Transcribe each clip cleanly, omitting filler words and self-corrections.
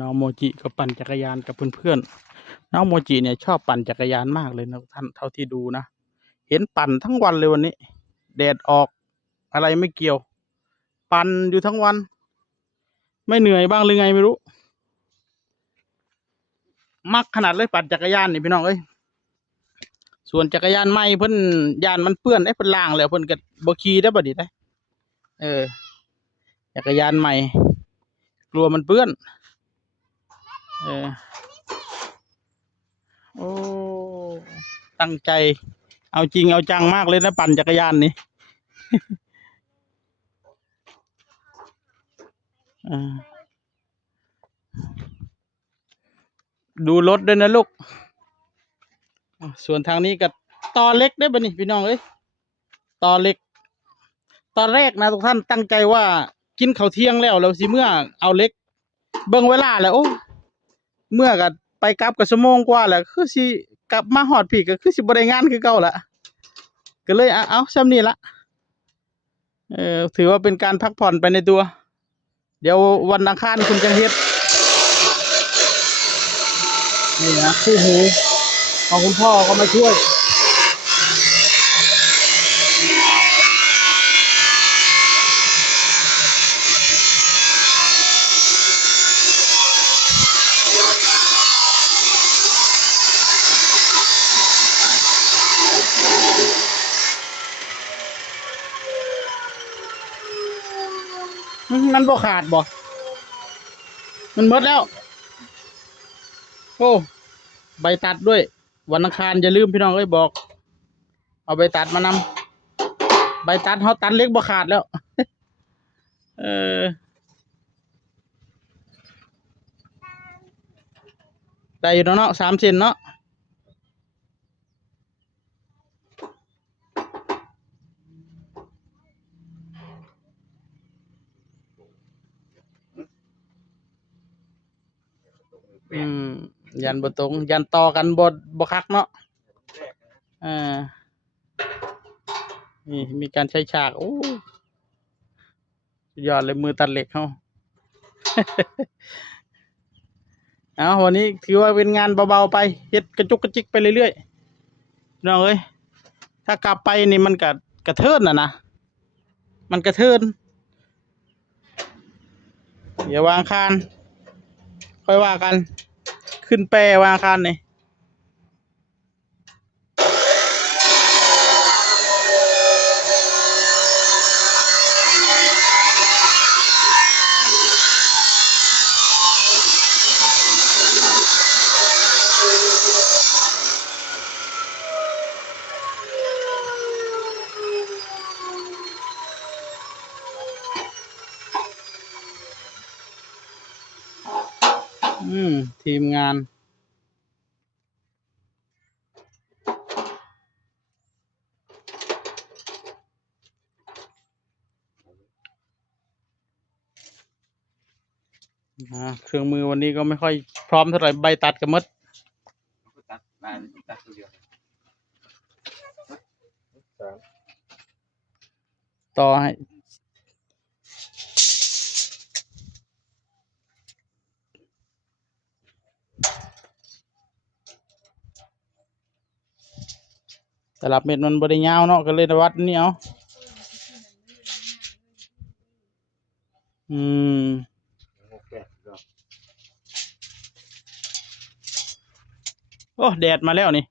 น้องโมจิก็ปั่นจักรยานกับเพื่อนๆน้องโมจิเนี่ยชอบปั่นจักรยานมากเลยนะท่านเท่าที่ดูนะเห็นปั่นทั้งวันเลยวันนี้แดดออกอะไรไม่เกี่ยวปั่นอยู่ทั้งวันไม่เหนื่อยบ้างหรือไงไม่รู้มักขนาดเลยปั่นจักรยานนี่พี่น้องเอ้ยส่วนจักรยานใหม่เพิ่นยานมันเปื้อนเพิ่นล้างแล้วเพิ่นก็บ่ขี่ได้บัดนี้ได้จักรยานใหม่กลัวมันเปื้อนโอ้ตั้งใจเอาจริงเอาจังมากเลยนะปั่นจักรยานนี่ดูรถด้วยนะลูกส่วนทางนี้ก็ตอเล็กได้ป่ะนี่พี่น้องเอ้ยตอเล็กตอนแรกนะทุกท่านตั้งใจว่ากินข้าวเที่ยงแล้วสิเมื่อเอาเล็กเบิ่งเวลาแล้วโอ้เมื่อก็ไปกลับกับชั่วโมงกว่าแล้วคือสิกลับมาหอดผีก็คือสิบ่ได้งานคือเก่าละก็เลยเอาซ้ำนี่ละถือว่าเป็นการพักผ่อนไปในตัวเดี๋ยววันอังคารคุณจะเฮ็ดนี่นะคู่หูของคุณพ่อก็มาช่วยมันบ่ขาดบ่มันหมดแล้วโอ้ใบตัดด้วยวันอังคารอย่าลืมพี่น้องเอ้ยบอกเอาใบตัดมานำใบตัดเขาตัดเล็กบ่ขาดแล้วได้อยู่เนาะ3 เซนเนาะยันบ่ตรงยันต่อกันบ่คักเนาะนี่มีการใช้ฉากโอ้ยอดเลยมือตัดเหล็กเขา เอาวันนี้ถือว่าเป็นงานเบาๆไปเฮ็ดกระจุกกระจิกไปเรื่อยๆน้องเอ้ยถ้ากลับไปนี่มันกระเทินนะมันกระเทินอย่าวางคานค่อยว่ากันขึ้นแปรวางคานนี่ทีมงานเครื่องมือวันนี้ก็ไม่ค่อยพร้อมเท่าไหร่ใบตัดกับมดต่อให้ตลับเม็ดมันบริยาวเนาะก็เลยวัดนี่เอาโอ้แดดมาแล้วนี่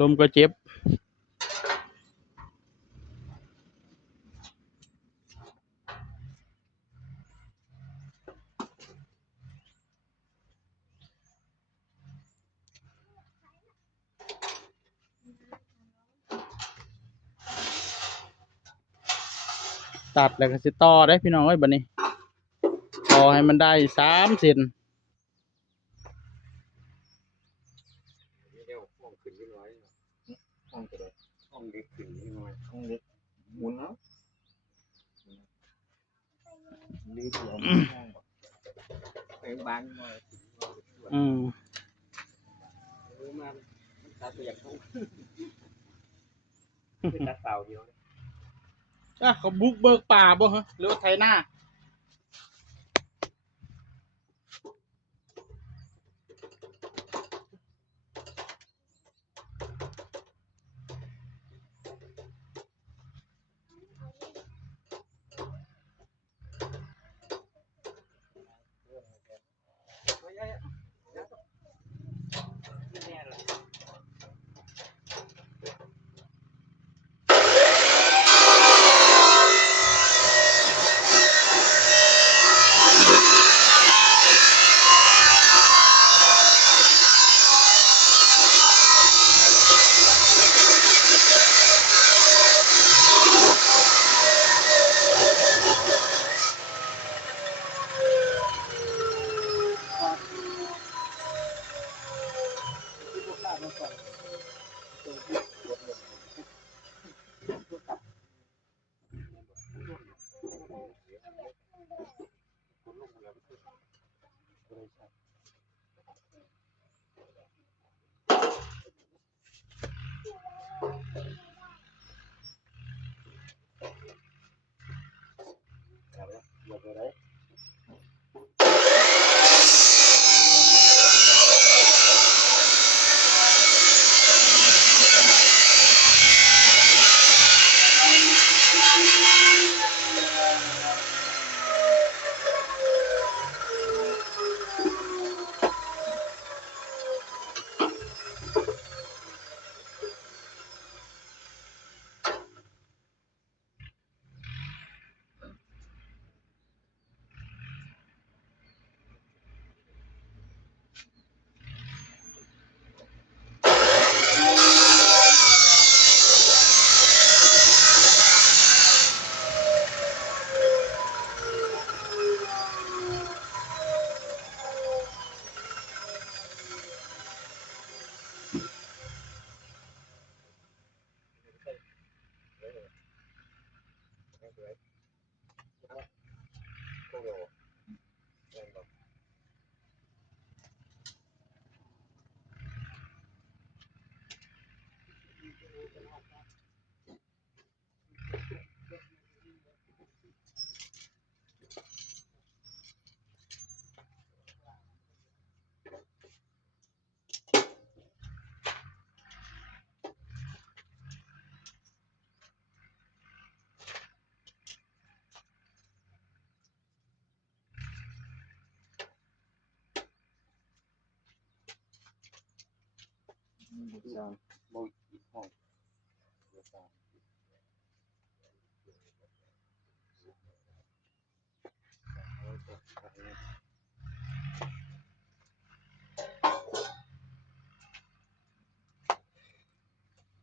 ลมก็เจ็บตัดแล้วก็สิต่อได้พี่น้องเอ้ยบัดนี้ต่อให้มันได้3 เซน ห้องจะได้ห้องเล็กขึ้นนิดหน่อยห้องเล็กหมุนเอาลื้อตัวห้องแบบเป็นบางหน่อยมาตัดตัวอย่างเขาเป็นตัดเสาเดียวเขาบุกเบิกป่าบ่ฮะหรือว่าไถนา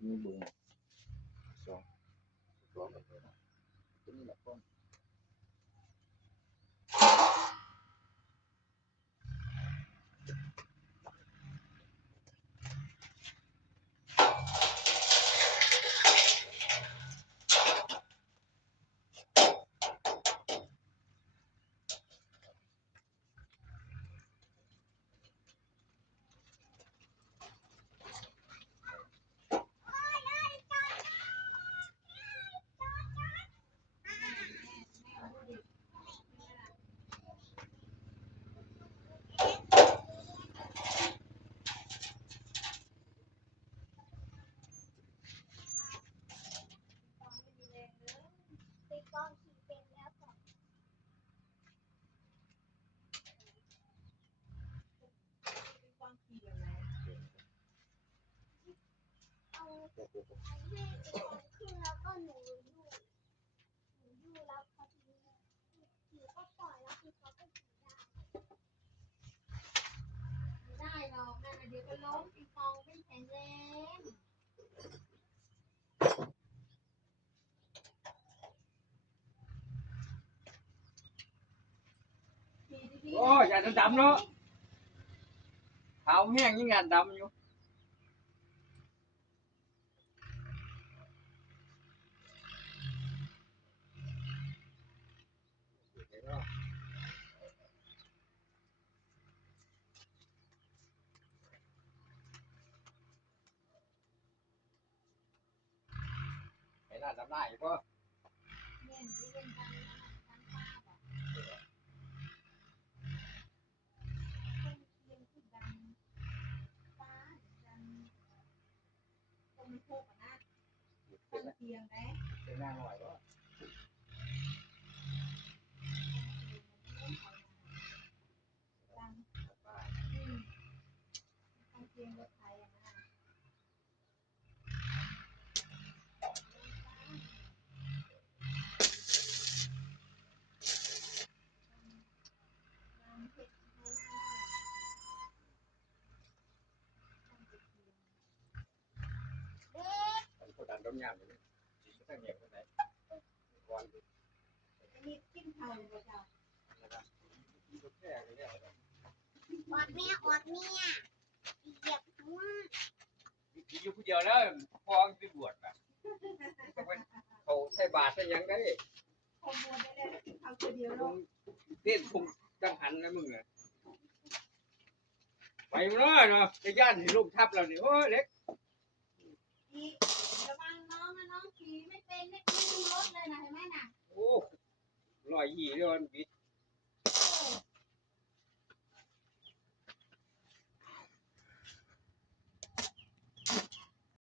นี่บุ้งสองตัวนี้แหละก้อนได้หรอกนั่นน่ะเดี๋ยวก็ล้มปิงปองไม่แข็งแรงโอ้ยอย่าดำเนาะขาวแห้งยิ่งงานดำอยู่ ทำได้ก็ เนี่ยที่เป็นการการป้าบอกคนเรียนคือดังป้าดังคนมันโคกนะคนเตียงได้ เป็นหน้าหน่อยก็ ดัง ป้า คนเตียงรถไทยอ่ะนะกดดันต้มยำเลยตั้งเงียบคนไหนก่อน อันนี้กินข้าวบ่เจ้า นะครับแค่เลยเนี่ย อดเมียเหยียบหัว อยู่คนเดียวแล้วฟ้องไปบวชแบบเขาใส่บาตรใส่ยังได้ ขโมยได้เลยกินข้าวคนเดียว มึ เนาะ งเต้นคุมจังหันนะมึงอ่ะไปมาเลยเนาะไอ้ย่านที่ลูกทับเราเนี่ยโอ้เล็ก อีกระวังน้องนะน้องขี่ไม่เป็นไม่ขึ้นรถเลยนะเห็นไหมน่ะ โอ้120เดือนบิด